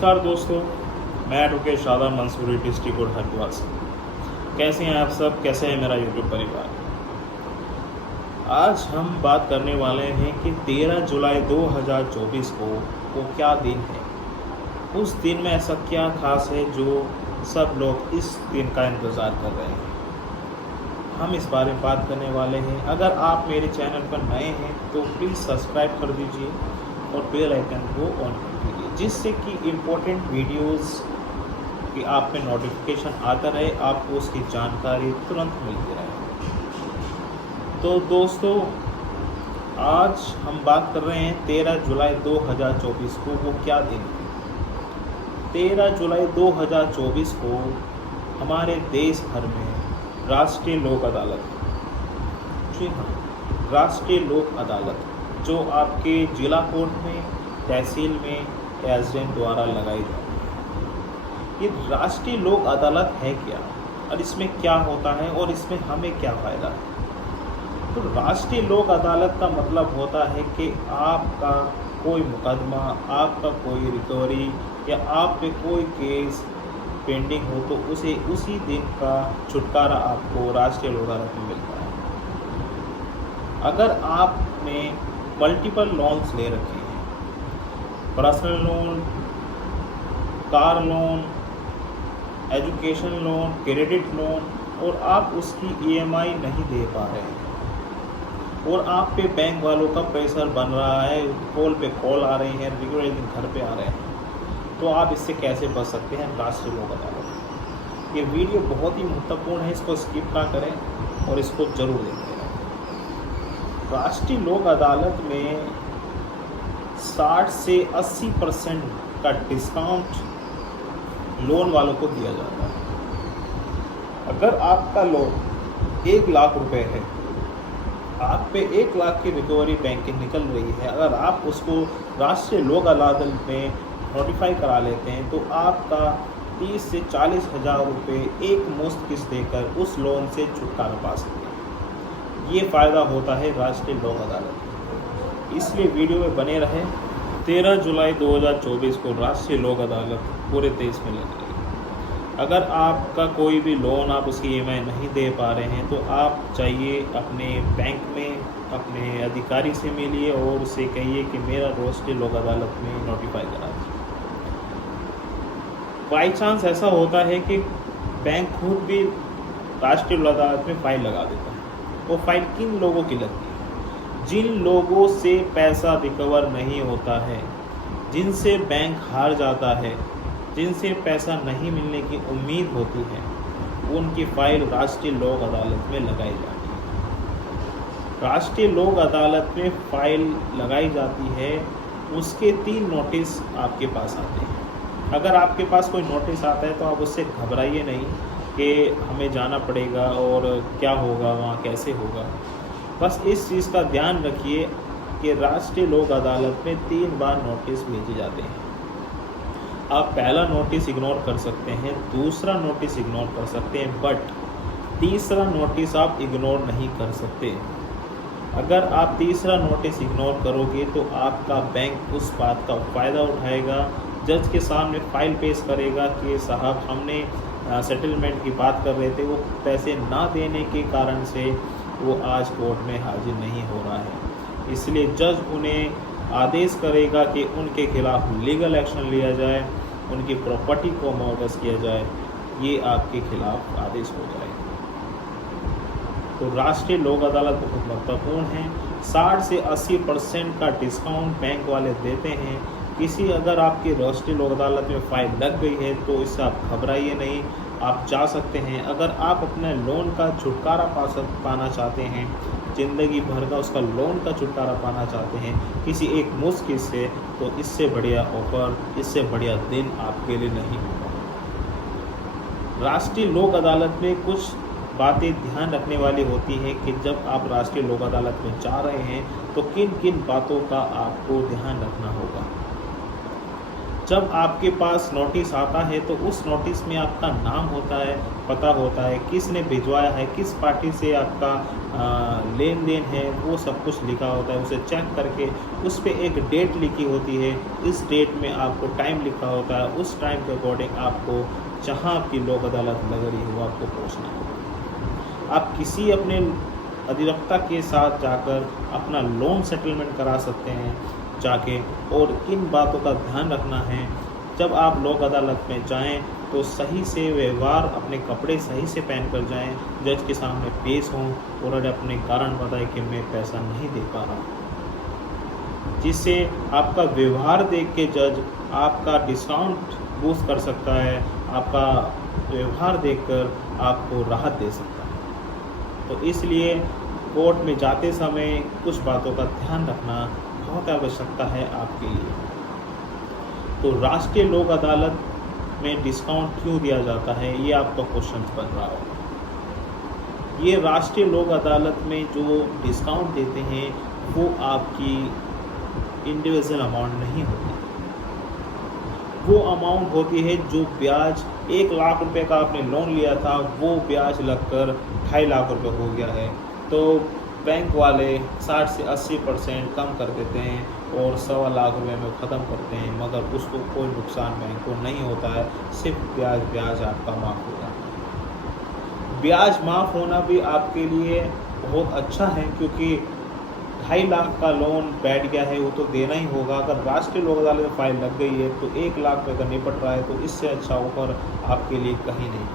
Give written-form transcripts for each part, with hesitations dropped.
नमस्कार दोस्तों, मैं advocate Shadab Mansoori district court Haridwar से। कैसे हैं आप सब? कैसे है मेरा यूट्यूब परिवार? आज हम बात करने वाले हैं कि 13 जुलाई 2024 को वो क्या दिन है। उस दिन में ऐसा क्या खास है जो सब लोग इस दिन का इंतज़ार कर रहे हैं। हम इस बारे में बात करने वाले हैं। अगर आप मेरे चैनल पर नए हैं तो प्लीज़ सब्सक्राइब कर दीजिए और बेल आइकन को ऑन कर दीजिए, जिससे कि इम्पोर्टेंट वीडियोस की आप में नोटिफिकेशन आता रहे, आपको उसकी जानकारी तुरंत मिलती रहे। तो दोस्तों, आज हम बात कर रहे हैं 13 जुलाई 2024 को वो क्या दिन है। 13 जुलाई 2024 को हमारे देश भर में राष्ट्रीय लोक अदालत, जी हाँ, राष्ट्रीय लोक अदालत जो आपके जिला कोर्ट में, तहसील में एसडीएम द्वारा लगाई जाती है। ये राष्ट्रीय लोक अदालत है क्या और इसमें क्या होता है और इसमें हमें क्या फ़ायदा है। तो राष्ट्रीय लोक अदालत का मतलब होता है कि आपका कोई मुकदमा, आपका कोई रिकवरी या आप पे कोई केस पेंडिंग हो तो उसे उसी दिन का छुटकारा आपको राष्ट्रीय लोक अदालत में मिलता है। अगर आपने मल्टीपल लोन्स ले रखे हैं, personal loan, car loan, education loan, credit loan, और आप उसकी ईएमआई नहीं दे पा रहे हैं और आप पे बैंक वालों का प्रेशर बन रहा है, कॉल पे कॉल आ रही हैं, रेगुलर दिन घर पे आ रहे हैं, तो आप इससे कैसे बच सकते हैं राष्ट्रीय लोक अदालत। ये वीडियो बहुत ही महत्वपूर्ण है, इसको स्किप ना करें और इसको ज़रूर देखें। राष्ट्रीय लोक अदालत में 60 से 80% का डिस्काउंट लोन वालों को दिया जाता है। अगर आपका लोन 1 लाख रुपए है, आप पे 1 लाख की रिकवरी बैंक की निकल रही है, अगर आप उसको राष्ट्रीय लोक अदालत में नोटिफाई करा लेते हैं तो आपका 30 से 40 हज़ार रुपये एक मुश्त किस्त देकर उस लोन से छुटकारा पा सकते हैं। ये फ़ायदा होता है राष्ट्रीय लोक अदालत। इसलिए वीडियो में बने रहें। 13 जुलाई 2024 को राष्ट्रीय लोक अदालत पूरे देश में लगेगी। अगर आपका कोई भी लोन आप उसकी ईएमआई नहीं दे पा रहे हैं तो आप चाहिए अपने बैंक में अपने अधिकारी से मिलिए और उससे कहिए कि मेरा राष्ट्रीय लोक अदालत में नोटिफाई करा दीजिए। बाई चांस ऐसा होता है कि बैंक खुद भी राष्ट्रीय लोक अदालत में फ़ाइल लगा देता है। वो फाइल किन लोगों की लगती है? जिन लोगों से पैसा रिकवर नहीं होता है, जिनसे बैंक हार जाता है, जिनसे पैसा नहीं मिलने की उम्मीद होती है, उनकी फ़ाइल राष्ट्रीय लोक अदालत में लगाई जाती है। राष्ट्रीय लोक अदालत में फ़ाइल लगाई जाती है, उसके 3 नोटिस आपके पास आते हैं। अगर आपके पास कोई नोटिस आता है तो आप उससे घबराइए नहीं कि हमें जाना पड़ेगा और क्या होगा वहाँ, कैसे होगा। बस इस चीज़ का ध्यान रखिए कि राष्ट्रीय लोक अदालत में 3 बार नोटिस भेजे जाते हैं। आप पहला नोटिस इग्नोर कर सकते हैं, दूसरा नोटिस इग्नोर कर सकते हैं, बट तीसरा नोटिस आप इग्नोर नहीं कर सकते। अगर आप तीसरा नोटिस इग्नोर करोगे तो आपका बैंक उस बात का फ़ायदा उठाएगा, जज के सामने फ़ाइल पेश करेगा कि साहब हमने सेटलमेंट की बात कर रहे थे, वो पैसे ना देने के कारण से वो आज कोर्ट में हाजिर नहीं हो रहा है। इसलिए जज उन्हें आदेश करेगा कि उनके खिलाफ लीगल एक्शन लिया जाए, उनकी प्रॉपर्टी को मोर्गज किया जाए, ये आपके खिलाफ आदेश हो जाएगा। तो राष्ट्रीय लोक अदालत बहुत महत्वपूर्ण है। 60 से 80% का डिस्काउंट बैंक वाले देते हैं। अगर आपकी राष्ट्रीय लोक अदालत में फ़ाइल लग गई है तो इससे आप घबराइए नहीं, आप जा सकते हैं। अगर आप अपने लोन का छुटकारा पाना चाहते हैं, ज़िंदगी भर का उसका लोन का छुटकारा पाना चाहते हैं किसी एक मुश्किल से, तो इससे बढ़िया ऑफर, इससे बढ़िया दिन आपके लिए नहीं होगा। राष्ट्रीय लोक अदालत में कुछ बातें ध्यान रखने वाली होती हैं कि जब आप राष्ट्रीय लोक अदालत में जा रहे हैं तो किन किन बातों का आपको ध्यान रखना होगा। जब आपके पास नोटिस आता है तो उस नोटिस में आपका नाम होता है, पता होता है, किसने भिजवाया है, किस पार्टी से आपका लेन देन है, वो सब कुछ लिखा होता है। उसे चेक करके उस पे एक डेट लिखी होती है, इस डेट में आपको टाइम लिखा होता है, उस टाइम के अकॉर्डिंग आपको जहाँ आपकी लोक अदालत लग रही है वो आपको पहुँचना होगा। आप किसी अपने अधिवक्ता के साथ जाकर अपना लोन सेटलमेंट करा सकते हैं जाके। और किन बातों का ध्यान रखना है, जब आप लोक अदालत में जाएं तो सही से व्यवहार, अपने कपड़े सही से पहन कर जाएं, जज के सामने पेश हों और अपने कारण बताएं कि मैं पैसा नहीं दे पा रहा, जिससे आपका व्यवहार देख के जज आपका डिस्काउंट बूस्ट कर सकता है, आपका व्यवहार देखकर आपको राहत दे सकता है। तो इसलिए कोर्ट में जाते समय कुछ बातों का ध्यान रखना बहुत आवश्यकता है आपके लिए। तो राष्ट्रीय लोक अदालत में डिस्काउंट क्यों दिया जाता है, ये आपका क्वेश्चन बन रहा होगा। ये राष्ट्रीय लोक अदालत में जो डिस्काउंट देते हैं वो आपकी इंडिविजुअल अमाउंट नहीं होती, वो अमाउंट होती है जो ब्याज 1 लाख रुपए का आपने लोन लिया था, वो ब्याज लगकर 2.5 लाख रुपए हो गया है। तो बैंक वाले 60 से 80% कम कर देते हैं और 1.25 लाख रुपए में ख़त्म करते हैं, मगर उसको कोई नुकसान बैंक को नहीं होता है, सिर्फ ब्याज आपका माफ़ हो जाता है। ब्याज माफ़ होना भी आपके लिए बहुत अच्छा है, क्योंकि 2.5 लाख का लोन बैठ गया है वो तो देना ही होगा। अगर राष्ट्रीय लोक अदालत में फाइल लग गई है तो 1 लाख रुपये का निपट रहा है, तो इससे अच्छा ऑफर आपके लिए कहीं नहीं।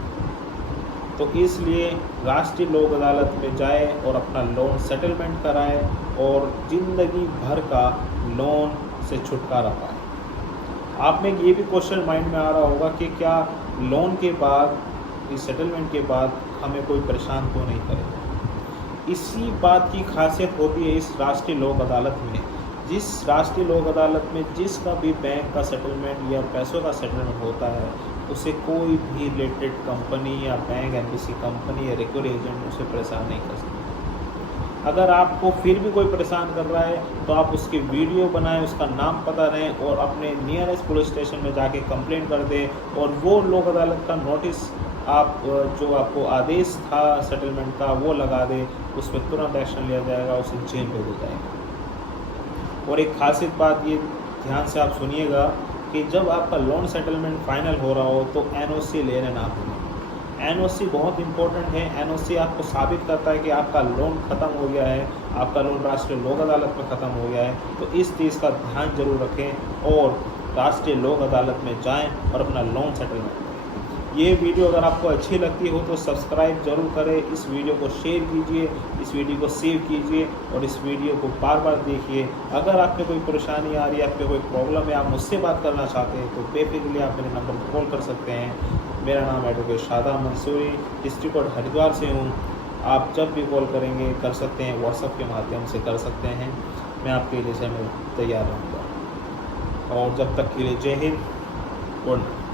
तो इसलिए राष्ट्रीय लोक अदालत में जाए और अपना लोन सेटलमेंट कराएं और ज़िंदगी भर का लोन से छुटकारा पाएं। आप में ये भी क्वेश्चन माइंड में आ रहा होगा कि क्या लोन के बाद, इस सेटलमेंट के बाद हमें कोई परेशान तो नहीं करेगा। इसी बात की खासियत होती है इस राष्ट्रीय लोक अदालत में। जिस राष्ट्रीय लोक अदालत में जिसका भी बैंक का सेटलमेंट या पैसों का सेटलमेंट होता है, उसे कोई भी रिलेटेड कंपनी या बैंक, एमबीसी कंपनी या रिकवरी एजेंट उसे परेशान नहीं कर सकते। अगर आपको फिर भी कोई परेशान कर रहा है तो आप उसकी वीडियो बनाएं, उसका नाम पता रहें और अपने नियरेस्ट पुलिस स्टेशन में जाके कंप्लेंट कर दें और वो लोक अदालत का नोटिस आप जो आपको आदेश था सेटलमेंट का वो लगा दें, उस पर तुरंत एक्शन लिया जाएगा, उसे जेल भेजा जाएगा। और एक खासियत बात ये ध्यान से आप सुनिएगा कि जब आपका लोन सेटलमेंट फाइनल हो रहा हो तो एनओसी लेने ना भूलें। एनओसी बहुत इंपॉर्टेंट है। एनओसी आपको साबित करता है कि आपका लोन ख़त्म हो गया है, आपका लोन राष्ट्रीय लोक अदालत में ख़त्म हो गया है। तो इस चीज़ का ध्यान जरूर रखें और राष्ट्रीय लोक अदालत में जाएं और अपना लोन सेटलमेंट करें। ये वीडियो अगर आपको अच्छी लगती हो तो सब्सक्राइब जरूर करें, इस वीडियो को शेयर कीजिए, इस वीडियो को सेव कीजिए और इस वीडियो को बार बार देखिए। अगर आप में कोई परेशानी आ रही है, आप में कोई प्रॉब्लम है, आप मुझसे बात करना चाहते हैं तो बेफिक्र आप मेरे नंबर पर कॉल कर सकते हैं। मेरा नाम advocate Shadab Mansoori, district court Haridwar से हूँ। आप जब भी कॉल करेंगे कर सकते हैं, व्हाट्सएप के माध्यम से कर सकते हैं। मैं आपके लिए समय तैयार रहूँगा। और जब तक के लिए जय हिंद। Good night.